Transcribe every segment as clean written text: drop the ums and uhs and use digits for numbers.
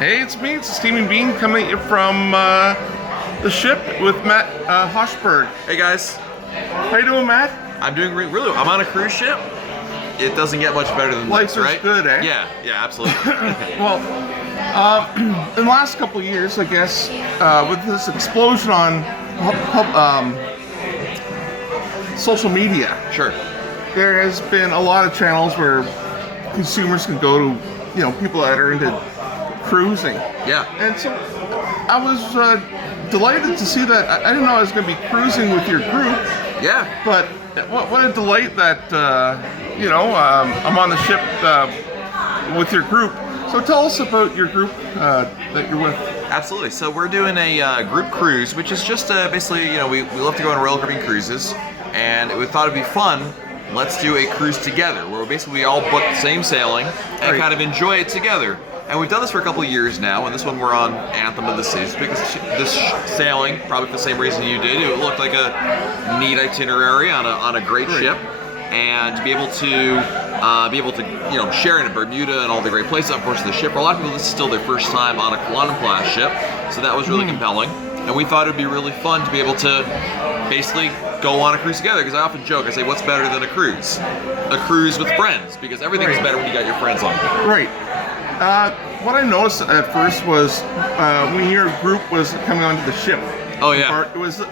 Hey, it's me. It's a Steaming Bean coming at you from the ship with Matt Hochberg. Hey guys. How you doing, Matt? I'm doing really. I'm on a cruise ship. It doesn't get much better than Life this, is right? good, eh? Yeah, absolutely. Well, in the last couple of years, I guess, with this explosion on social media, Sure. there has been a lot of channels where consumers can go to, people that are into cruising. Yeah. And so I was delighted to see that. I didn't know I was going to be cruising with your group, Yeah. but what a delight that, I'm on the ship with your group. So tell us about your group that you're with. Absolutely. So we're doing a group cruise, which is just basically, we love to go on Royal Caribbean cruises, and we thought it'd be fun. Let's do a cruise together, where basically we all book the same sailing and kind of enjoy it together. And we've done this for a couple of years now, and this one we're on Anthem of the Seas, because this sailing, probably for the same reason you did, it looked like a neat itinerary on a great ship, and to be able to share in Bermuda and all the great places. Of course, the ship. For a lot of people, this is still their first time on a Column class ship, so that was really compelling. And we thought it'd be really fun to be able to basically go on a cruise together, because I often joke, I say, what's better than a cruise? A cruise with friends, because everything's better when you got your friends on. Right. What I noticed at first was when your group was coming onto the ship. Oh yeah. It was the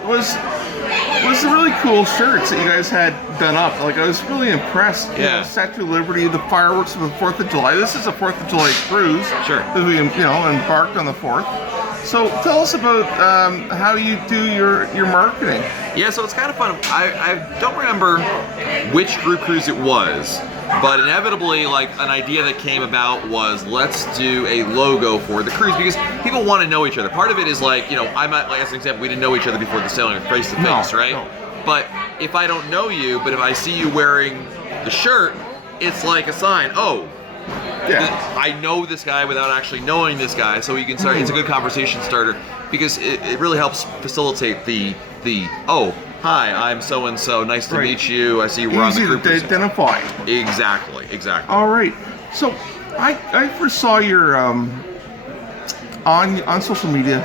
really cool shirts that you guys had done up. Like, I was really impressed. Yeah. Statue of Liberty, the fireworks for the 4th of July. This is a 4th of July cruise. Sure. That we embarked on the 4th. So tell us about how you do your marketing. Yeah, so it's kind of fun. I don't remember which group cruise it was, but inevitably, like, an idea that came about was, let's do a logo for the cruise, because people want to know each other. Part of it is like, as an example, we didn't know each other before the sailing face to face, right? No. But if I don't know you, but if I see you wearing the shirt, it's like a sign. Oh, Yeah. I know this guy without actually knowing this guy, so you can start. It's a good conversation starter, because it really helps facilitate the oh, hi, I'm so and so. Nice to meet you. I see we're on the group. Easy to identify. Exactly. All right. So I first saw your on social media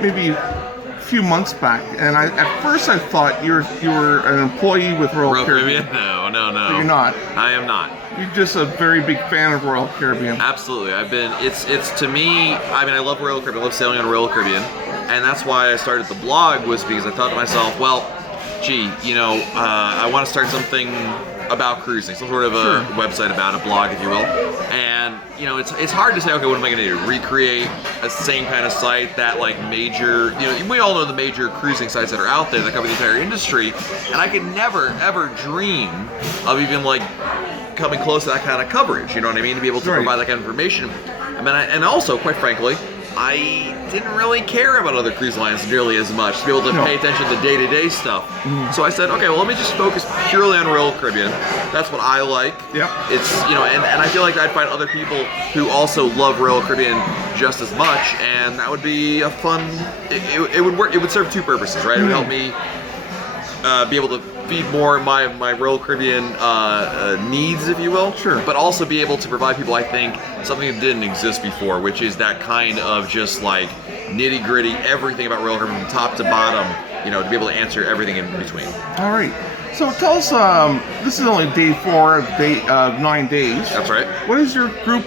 maybe a few months back, and at first I thought you were an employee with Royal Caribbean. No. But you're not. I am not. You're just a very big fan of Royal Caribbean. Absolutely. It's to me, I love Royal Caribbean. I love sailing on Royal Caribbean. And that's why I started the blog, was because I thought to myself, well, gee, I want to start something about cruising, some sort of a website about a blog, if you will. And, it's hard to say, okay, what am I going to do? Recreate a same kind of site that, like, major, we all know the major cruising sites that are out there that cover the entire industry. And I could never, ever dream of even, like, coming close to that kind of coverage, you know what I mean? To be able to provide that kind of information. and also, quite frankly, I didn't really care about other cruise lines nearly as much, to be able to pay attention to day-to-day stuff. So I said, okay, well, let me just focus purely on Royal Caribbean. That's what I like. Yeah. It's, and I feel like I'd find other people who also love Royal Caribbean just as much, and that would be a fun, it would work, it would serve two purposes, right? It would help me be able to feed more my Royal Caribbean needs, if you will. Sure. But also be able to provide people, I think, something that didn't exist before, which is that kind of just like nitty gritty, everything about Royal Caribbean from top to bottom, to be able to answer everything in between. All right. So tell us, this is only day 4 of 9 days. That's right. What has your group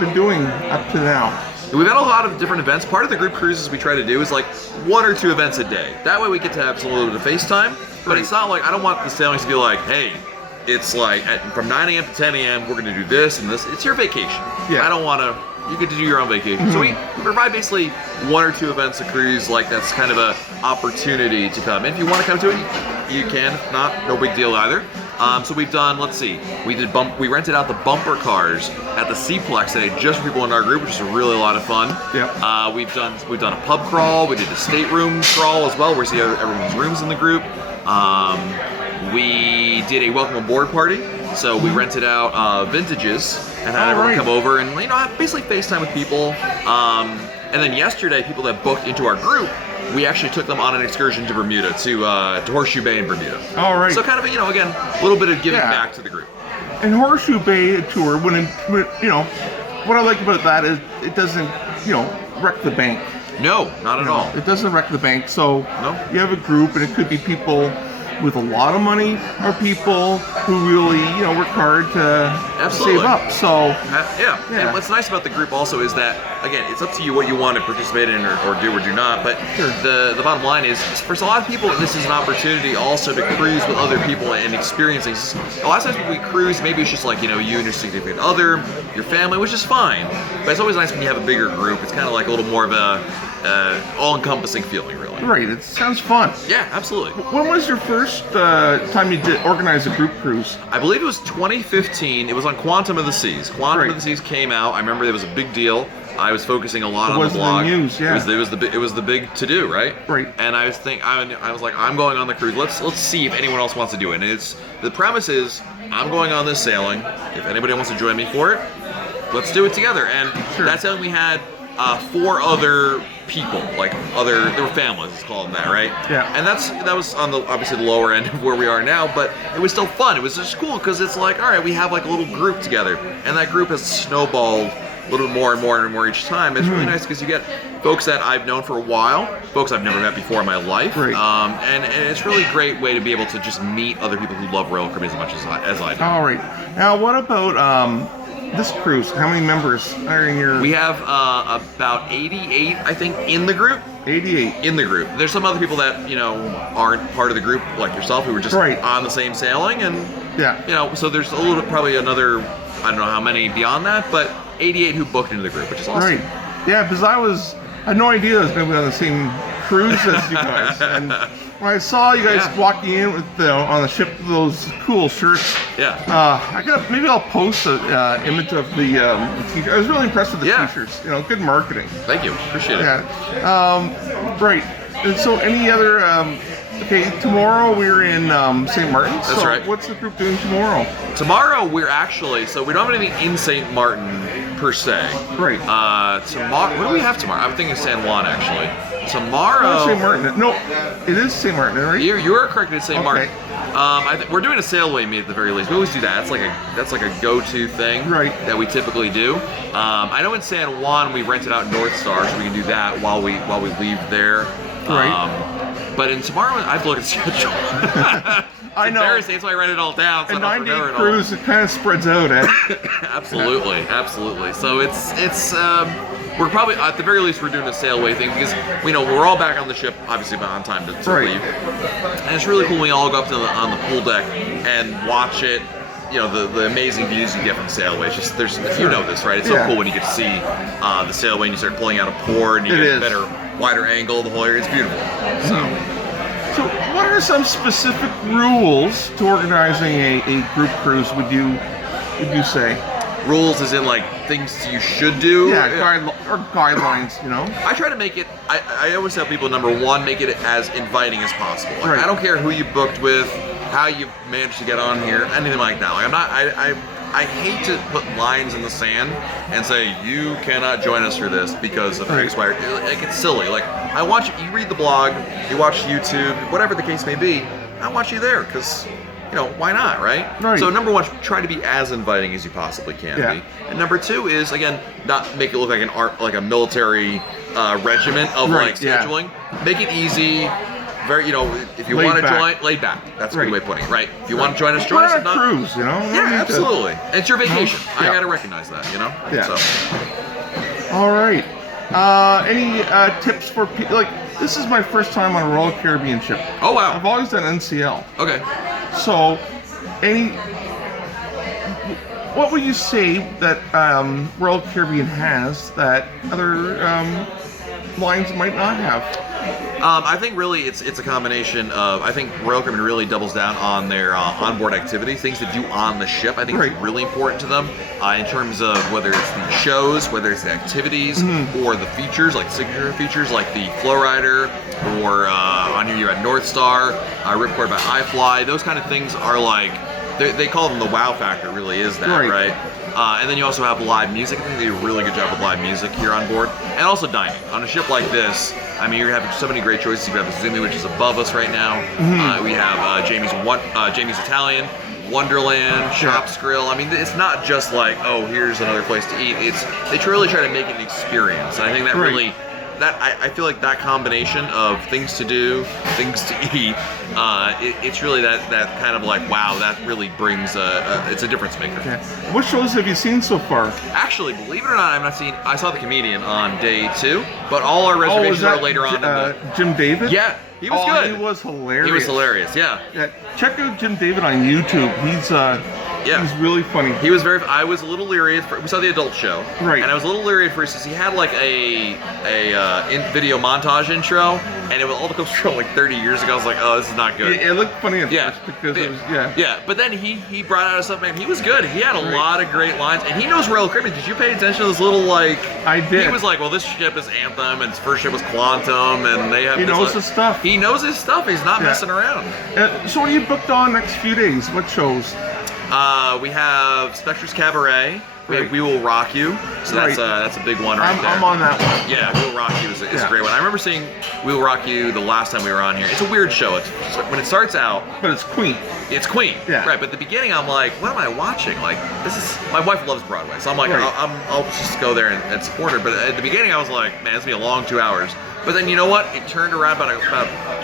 been doing up to now? We've had a lot of different events. Part of the group cruises we try to do is like 1 or 2 events a day. That way we get to have some little bit of FaceTime. But it's not like, I don't want the sailings to be like, hey, it's like from 9 a.m. to 10 a.m. we're going to do this and this. It's your vacation. Yeah. I don't want to, you get to do your own vacation. So we provide basically 1 or 2 events a cruise, like that's kind of a opportunity to come. And if you want to come to it, you can. If not, no big deal either. So we've done, let's see, we rented out the bumper cars at the Seaplex today just for people in our group, which is really a lot of fun. Yeah. We've done a pub crawl. We did a stateroom crawl as well, where we see everyone's rooms in the group. We did a welcome aboard party. So we rented out vintages and had everyone come over and basically FaceTime with people. And then yesterday, people that booked into our group, we actually took them on an excursion to Bermuda, to Horseshoe Bay in Bermuda. All right. So kind of, again, a little bit of giving back to the group. And Horseshoe Bay tour, when what I like about that is it doesn't, wreck the bank. No, not at all. It doesn't wreck the bank. So No. you have a group, and it could be people with a lot of money or people who really, work hard to Absolutely. save up. So Yeah. Yeah. And what's nice about the group also is that, again, it's up to you what you want to participate in or do or do not. But Sure. the bottom line is, for a lot of people, this is an opportunity also to cruise with other people and experience things. A lot of times when we cruise, maybe it's just like, you and your significant other, your family, which is fine. But it's always nice when you have a bigger group. It's kind of like a little more of a all-encompassing feeling, really. right, it sounds fun. Yeah, absolutely. When was your first time you did organize a group cruise? I believe it was 2015. It was on Quantum of the Seas. Quantum Right. of the Seas came out. I remember it was a big deal. I was focusing a lot It on was the the blog. news, yeah. It was the big to do, right? Right. And I was like, I'm going on the cruise. Let's see if anyone else wants to do it. And the premise is I'm going on this sailing. If anybody wants to join me for it, let's do it together. And Sure. that sailing we had 4 other people, they were families, let's call them that, right? Yeah. And that was on the obviously the lower end of where we are now, but it was still fun. It was just cool because it's like, all right, we have like a little group together, and that group has snowballed a little bit more and more and more each time. It's really nice because you get folks that I've known for a while, folks I've never met before in my life, Right. and it's really a great way to be able to just meet other people who love Royal Caribbean as much as I do. All right. Now, what about this cruise? How many members are in your? We have about 88, I think, in the group. 88. In the group. There's some other people that, aren't part of the group, like yourself, who were just Right. on the same sailing, and, Yeah. so there's a little, probably another, I don't know how many beyond that, but 88 who booked into the group, which is awesome. Right. Yeah, because I had no idea I was going to be on the same cruise as you guys. And when I saw you guys Yeah. walking in with on the ship with those cool shirts, Yeah. maybe I'll post an image of the t-shirt. I was really impressed with the Yeah. t-shirts. Good marketing. Thank you. Appreciate it. Yeah. Right. And so any other? Okay, tomorrow we're in St. Martin's. That's so right. What's the group doing tomorrow? Tomorrow we're actually, so we don't have anything in St. Martin per se. Right. Tomorrow, what do we have tomorrow? I'm thinking San Juan actually. Tomorrow. St. Martin. No, it is St. Martin, right? You are correct. It's St. Okay. Martin. We're doing a sailway meet at the very least. We always do that. That's like a go-to thing Right. that we typically do. I know in San Juan we rented out North Star, so we can do that while we leave there. Right. But in tomorrow, I have to look at the schedule. I know. Embarrassing. That's why I read it all down. So A I don't 9-day remember it all. cruise, it kind of spreads out, eh? Absolutely. So it's we're probably at the very least we're doing a sailway thing because we're all back on the ship, obviously on time to Right. leave, and it's really cool when we all go up to on the pool deck and watch it. The amazing views you get from the sailway. It's just this, right? It's so Yeah. cool when you get to see the sailway and you start pulling out a port and you It get is. a better, wider angle. The whole area, it's beautiful. So what are some specific rules to organizing a group cruise, would you say? Rules is in like things you should do. Yeah, guidelines, I try to make it. I always tell people, number one, make it as inviting as possible. Like, Right. I don't care who you booked with, how you managed to get on here, anything like that. Like, I'm not. I hate to put lines in the sand and say you cannot join us for this because of Right. X, Y, or like it's silly. Like I want you. You read the blog, you watch YouTube, whatever the case may be. I want you there because. Why not, right? Right. So number one, try to be as inviting as you possibly can Yeah. be. And number two is, again, not make it look like a military regiment of Right, like yeah. scheduling. Make it easy. Very, if you Laid want to back. join, laid back. That's a Right. good way of putting it, right? If you want to join us, We're join us. on If a not, cruise, No yeah, need to- absolutely. And it's your vacation. I Yeah. got to recognize that, Yeah. So, All right. Any tips for people? Like, this is my first time on a Royal Caribbean ship. oh wow. I've always done NCL. Okay. So, what would you say that Royal Caribbean has that other lines might not have? I think really it's a combination of, I think Royal Caribbean really doubles down on their onboard activity, things to do on the ship. I think Right. it's really important to them in terms of whether it's the shows, whether it's the activities, or the features, like signature features like the Flow Rider, or on here you had North Star, Ripcord by iFly. Those kind of things are like, they call them the wow factor, really is that, Right. right? And then you also have live music. I think they do a really good job with live music here on board. And also dining. On a ship like this, I mean, you're having so many great choices. You have the Zumi, which is above us right now. We have Jamie's Italian. Wonderland, Shops Grill. I mean, it's not just like, oh, here's another place to eat. They truly try to make it an experience, and I think that really. I feel like that combination of things to do, things to eat, it's really that kind of like, wow, that really brings it's a difference maker. Okay. What shows have you seen so far? Actually, believe it or not, I saw The Comedian on day 2, but all our reservations are later on. Jim David? Yeah, he was good. He was hilarious. He was hilarious, yeah. Check out Jim David on YouTube. He's really funny. He was I was a little leery. We saw the adult show, right? And I was a little leery at first because he had like a video montage intro, and it was all the clips from like 30 years ago. I was like, oh, this is not good. It looked funny at first because it was But then he brought out something. He was good. He had a lot of great lines, and he knows Royal Caribbean. Did you pay attention to this little like? I did. He was like, well, this ship is Anthem, and his first ship was Quantum, and they have. He knows his stuff. He knows his stuff. He's not messing around. So what are you booked on next few days? What shows? We have Spectre's Cabaret. We have We Will Rock You. So that's a big one there. I'm on that one. Yeah, We Will Rock You is a great one. I remember seeing We Will Rock You the last time we were on here. It's a weird show. When it starts out... But it's Queen. It's Queen. Yeah. Right, but at the beginning I'm like, what am I watching? Like, this is... My wife loves Broadway, so I'm like, I'll just go there and support her. But at the beginning I was like, man, it's going to be a long 2 hours. But then you know what? It turned around about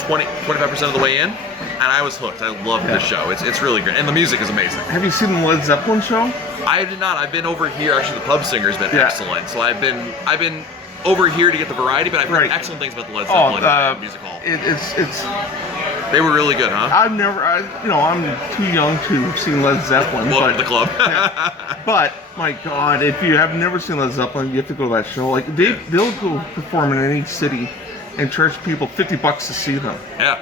25% of the way in, and I was hooked. I loved the show. It's really great, and the music is amazing. Have you seen the Led Zeppelin show? I did not. I've been over here. Actually, the Pub Singer's been excellent. So I've been over here to get the variety, but I've heard excellent things about the Led Zeppelin music hall. They were really good, huh? I'm too young to have seen Led Zeppelin. Welcome to the club. But my God, if you have never seen Led Zeppelin, you have to go to that show. Like they'll go perform in any city and charge people $50 to see them. Yeah.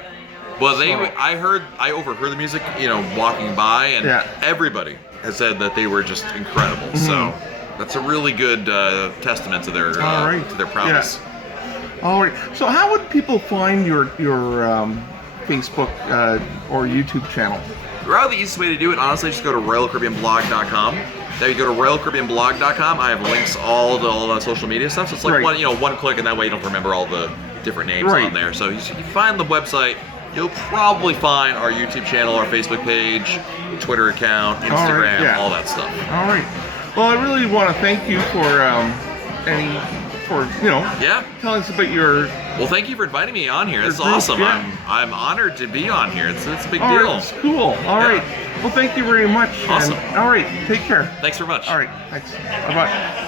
Well, I overheard the music, walking by, and everybody has said that they were just incredible. Mm-hmm. So that's a really good testament to their prowess. Yeah. All right. So how would people find your Facebook or YouTube channel? Probably the easiest way to do it, honestly, just go to RoyalCaribbeanBlog.com. There you go to RoyalCaribbeanBlog.com. I have links all to all the social media stuff. So it's like one click, and that way you don't remember all the different names on there. So you find the website, you'll probably find our YouTube channel, our Facebook page, Twitter account, Instagram, all that stuff. All right. Well, I really want to thank you for telling us about your... Well, thank you for inviting me on here. This is awesome. Yeah. I'm honored to be on here. It's a big deal. Right, it's cool. All right. Well, thank you very much. Awesome. All right. Take care. Thanks very much. All right. Thanks. Bye-bye.